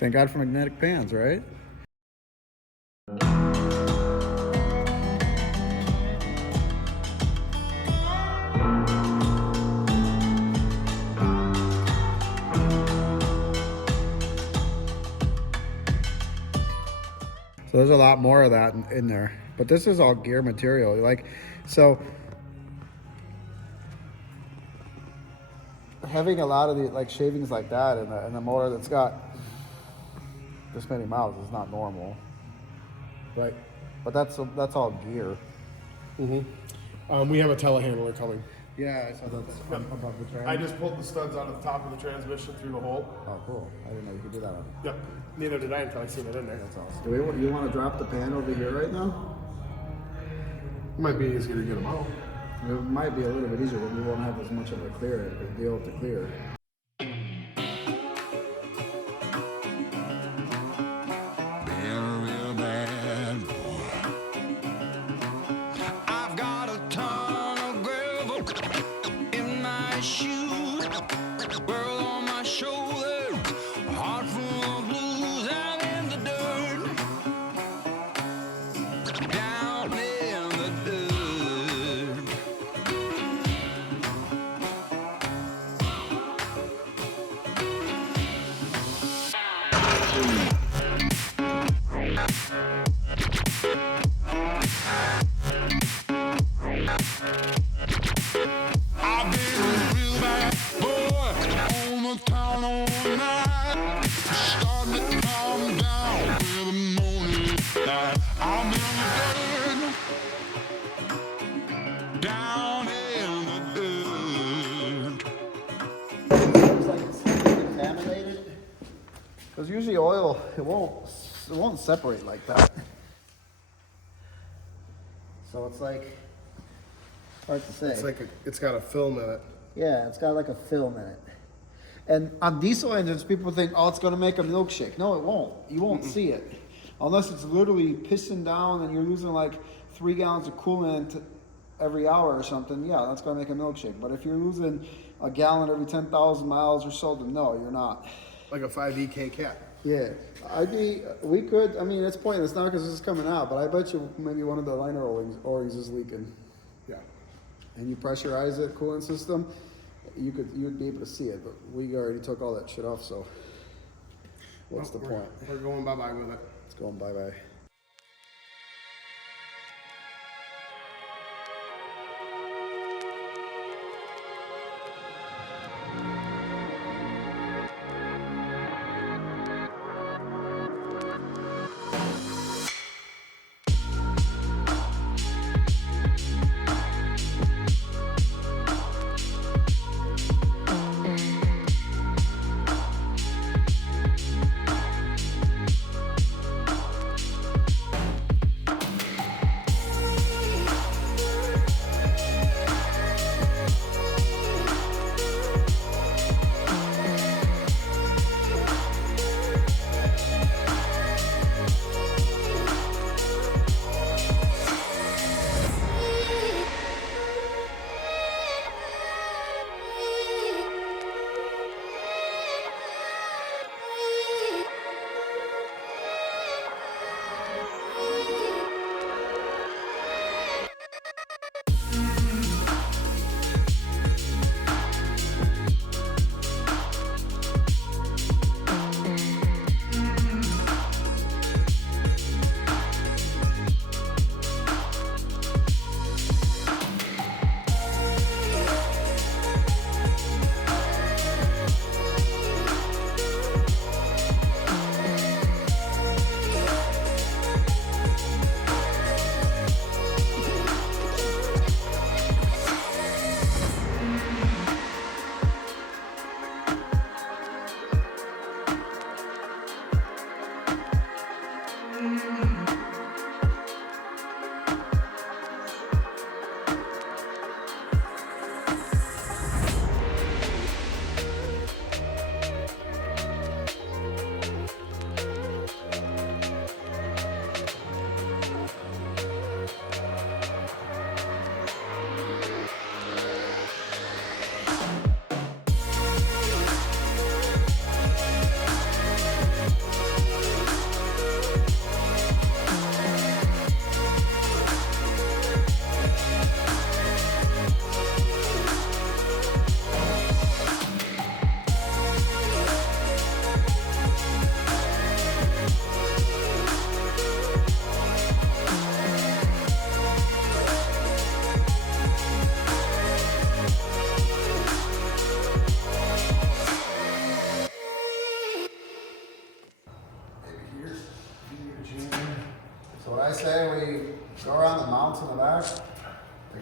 Thank God for magnetic pans, right? So there's a lot more of that in there, but this is all gear material. Like, so having a lot of the like shavings like that in the motor that's got this many miles is not normal, Right. but that's all gear. We have a telehandler coming. Yeah, I saw that's above the train. I just pulled the studs out of the top of the transmission through the hole. Oh, cool. I didn't know you could do that on it. Yep. Neither did I until I seen it in there. That's awesome. Do you want to drop the pan over here right now? It might be easier to get them out. It might be a little bit easier, but we won't have as much of a deal to clear. Because usually oil, it won't separate like that. So it's like hard to say. It's like it's got a film in it. Yeah, it's got like a film in it. And on diesel engines, people think, oh, it's going to make a milkshake. No, it won't. You won't see it. Unless it's literally pissing down and you're losing like 3 gallons of coolant every hour or something. Yeah, that's going to make a milkshake. But if you're losing a gallon every 10,000 miles or so, then no, you're not. Like a 5EK cat. Yeah, I mean, it's pointless now because this is coming out, but I bet you maybe one of the liner O-rings is leaking. Yeah. And you pressurize the coolant system, you'd be able to see it, but we already took all that shit off, so what's the point? We're going bye-bye with it. It's going bye-bye.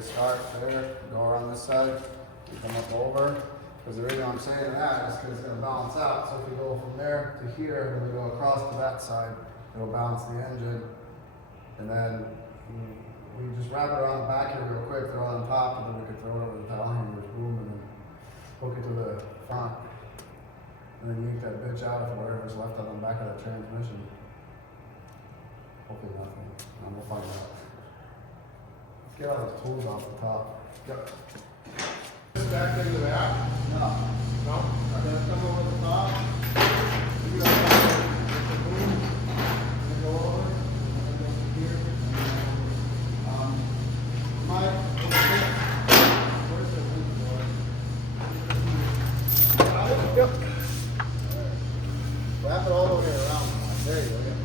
a start there, go around this side, and come up over. Because the reason I'm saying that is because it's going to balance out. So if we go from there to here, and we go across to that side, it'll balance the engine. And then we just wrap it around the back here real quick, throw it on top, and then we can throw it over the towel hangers, boom, and then hook it to the front. And then yank that bitch out of whatever's left on the back of the transmission. Hopefully nothing. And we'll find out. Let's get all the tools off the top. Yep. Back into that? No. No? I'm gonna come over the top. You got the boom. And go over. And then go here. Mike, where's the boom boy? Got it? Yep. Wrap it all the way around. There you go. Yep.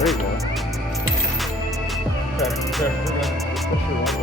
There you go. Okay, we're good. Especially one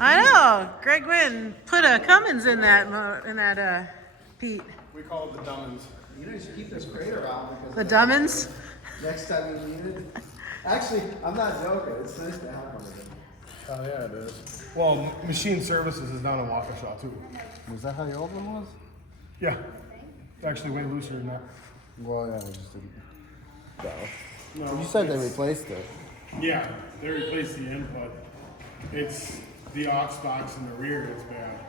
I know. Greg Wynn put a Cummins in that Pete. We call it the Dummins. You know, you should keep this crate around because The Dummins. next time you need it. Actually, I'm not joking. It's nice to have one of them. Oh yeah, it is. Well, Machine Services is down in Waukesha too. Was that how the old one was? Yeah, actually way looser than that. Well, yeah, we just didn't. No, You said they replaced it. Yeah, they replaced the input. It's the aux box in the rear that's bad.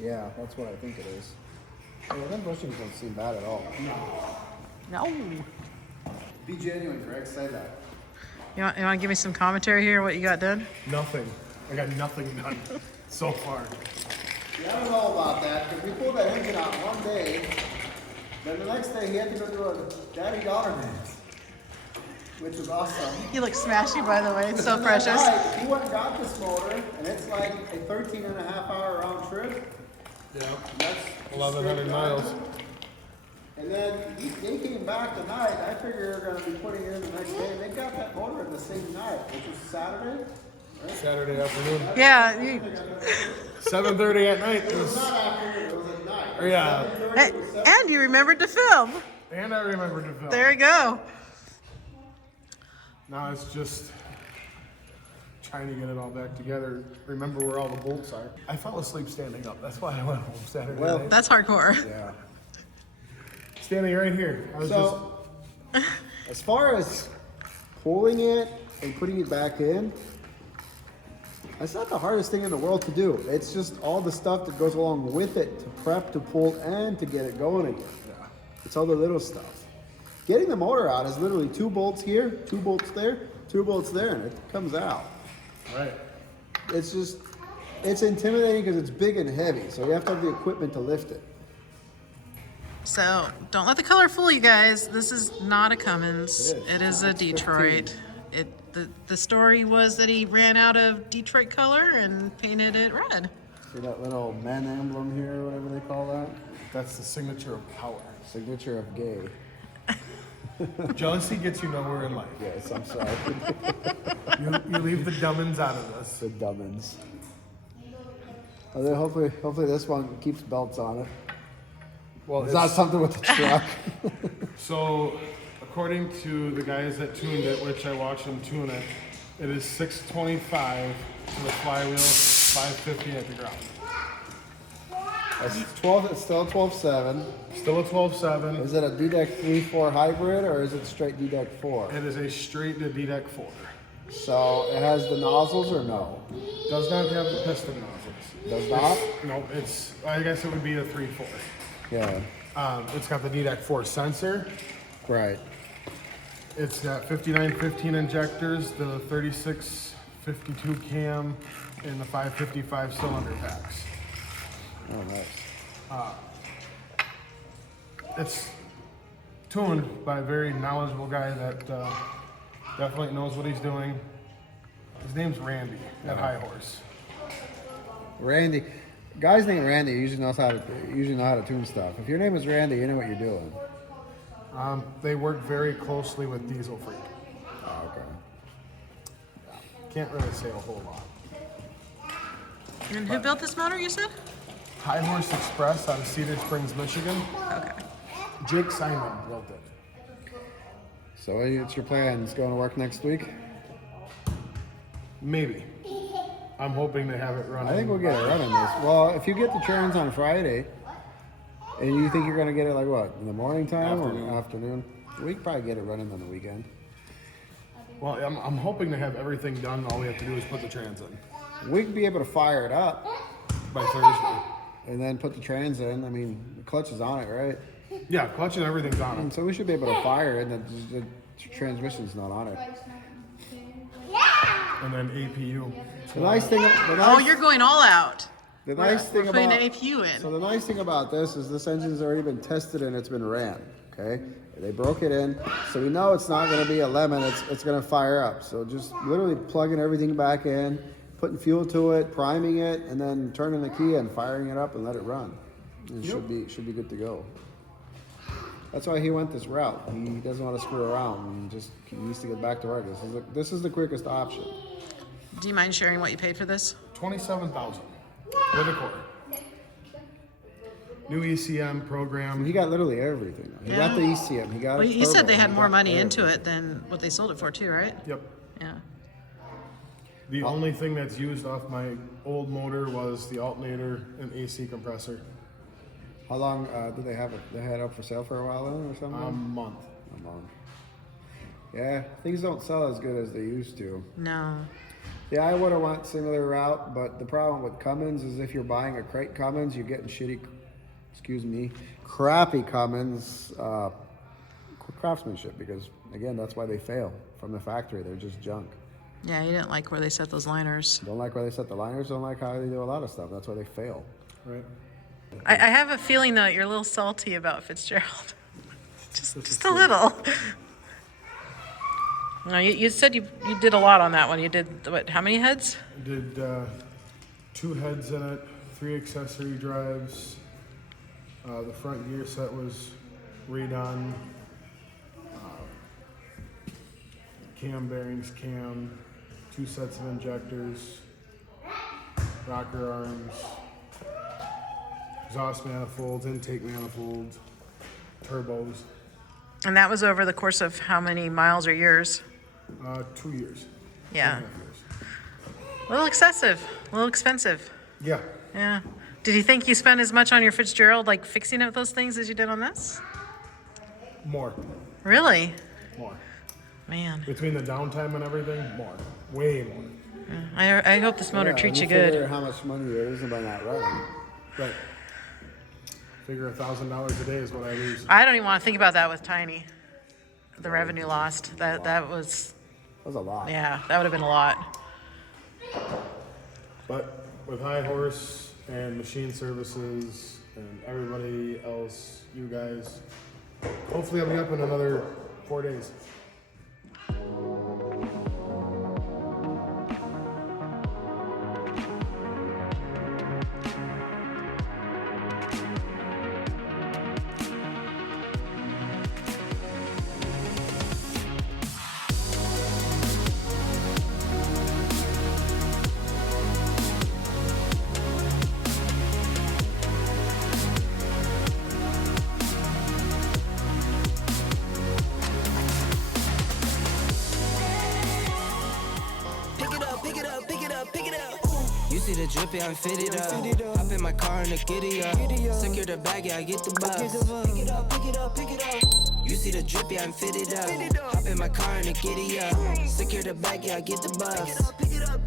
Yeah, that's what I think it is. Well, them bushings don't seem bad at all. No. Be genuine, Greg. Say that. You want to give me some commentary here? What you got done? Nothing. I got nothing done so far. Yeah, I don't know about that because we pulled that engine out one day. Then the next day he had to go do a daddy-daughter dance, which was awesome. You look smashy, by the way. It's so And that precious. night, he went and got this motor, and it's like a 13-and-a-half-hour round trip. Yeah. That's 1,100 miles. And then they came back tonight. I figure they're going to be putting it in the next day. And they got that motor in the same night, which was Saturday. Right? Saturday afternoon. Yeah. 7:30 at night. It was not afternoon. It was at night. Yeah. And you remembered to film. And I remembered to film. There you go. Now it's just trying to get it all back together. Remember where all the bolts are. I fell asleep standing up. That's why I went home Saturday Well, night. That's hardcore. Yeah. Standing right here. I was So, as far as pulling it and putting it back in, that's not the hardest thing in the world to do. It's just all the stuff that goes along with it to prep, to pull, and to get it going again. Yeah. It's all the little stuff. Getting the motor out is literally 2 bolts here, 2 bolts there, 2 bolts there, and it comes out. Right. It's just, it's intimidating because it's big and heavy, so you have to have the equipment to lift it. So don't let the color fool you guys. This is not a Cummins. It is. It is a Detroit. The story was that he ran out of Detroit color and painted it red. See that little men emblem here, whatever they call that? That's the signature of power. Signature of gay. Jealousy gets you nowhere in life. Yes, I'm sorry. You leave the Dummins out of this. The Dummins. Oh, then hopefully this one keeps belts on it. Well, It's not something with the truck. so according to the guys that tuned it, which I watched them tune it, it is 625 to the flywheel, 550 at the ground. It's 12. It's still a 12.7. Still a 12.7. Is it a DDEC 3.4 hybrid or is it straight DDEC 4? It is a straight to DDEC 4. So it has the nozzles or no? Does not have the piston nozzles. Does not? No, it's, I guess it would be a 3.4. Yeah. It's got the DDEC 4 sensor. Right. It's got 5915 injectors, the 3652 cam, and the 555 cylinder packs. Oh, nice. It's tuned by a very knowledgeable guy that definitely knows what he's doing. His name's Randy at High Horse. Randy. Guys named Randy usually know how to tune stuff. If your name is Randy, you know what you're doing. They work very closely with Diesel Freak. Oh, okay. Can't really say a whole lot. And who built this motor, you said? High Horse Express out of Cedar Springs, Michigan. Okay. Jake Simon built it. So what's your plan? It's going to work next week? Maybe. I'm hoping to have it running. I think we'll get it running this. Well, if you get the turns on Friday, and you think you're going to get it like what, in the morning time or afternoon? We could probably get it running on the weekend. Well, I'm hoping to have everything done. All we have to do is put the trans in We could be able to fire it up by Thursday. and then put the trans in. I mean, the clutch is on it, right? Yeah, clutch and everything's on And it. so we should be able to fire it, and the transmission's not on it. And then APU. The nice thing, Oh, you're going all out. the nice thing We're putting about an APU in. So the nice thing about this is this engine's already been tested and it's been ran. Okay, they broke it in, so we know it's not going to be a lemon. It's going to fire up. So just literally plugging everything back in, putting fuel to it, priming it, and then turning the key and firing it up and let it run. It should be good to go. That's why he went this route. He doesn't want to screw around. He needs to get back to work. This is the quickest option. Do you mind sharing what you paid for this? $27,000 with a quarter. New ECM program. He got literally everything. He got the ECM. He got. Well, a you said turbo, they had he more got money everything. into it than what they sold it for too, right? Yep. Yeah. The only thing that's used off my old motor was the alternator and AC compressor. How long did they have it? They had it up for sale for a while then, or something? A month. A month. Yeah, things don't sell as good as they used to. No. Yeah, I would have went similar route, but the problem with Cummins is if you're buying a crate Cummins, you're getting crappy Cummins craftsmanship, because again, that's why they fail from the factory. They're just junk. Yeah, you didn't like where they set those liners. Don't like where they set the liners, don't like how they do a lot of stuff. That's why they fail. Right. I have a feeling though that you're a little salty about Fitzgerald. just a little. No, you said you did a lot on that one. You did what? How many heads? I did 2 heads in it, 3 accessory drives. The front gear set was redone. Cam bearings, 2 sets of injectors, rocker arms, exhaust manifolds, intake manifolds, turbos. And that was over the course of how many miles or years? 2 years. Yeah. 2.5 years. A little excessive, a little expensive. Yeah. Yeah. Did you think you spent as much on your Fitzgerald, like fixing up those things, as you did on this? More. Really? More. Man. Between the downtime and everything, more. Way more. I hope this motor Yeah, treats you figure good. how much money you're losing by not running. Right. Figure $1,000 a day is what I lose. I don't even want to think about that with Tiny. The revenue lost. That was, That was a lot. yeah, that would have been a lot. But with High Horse and Machine Services and everybody else, you guys, hopefully I'll be up in another 4 days. You see the drip, yeah, I'm fitted up. Hop in my car and the giddy up. Secure the bag, yeah, I get the bus. Pick it up, pick it up, pick it up. You see the drip, yeah, I'm fitted up. Hop in my car and the giddy up. Secure the bag, yeah, I get the bus. Pick it up,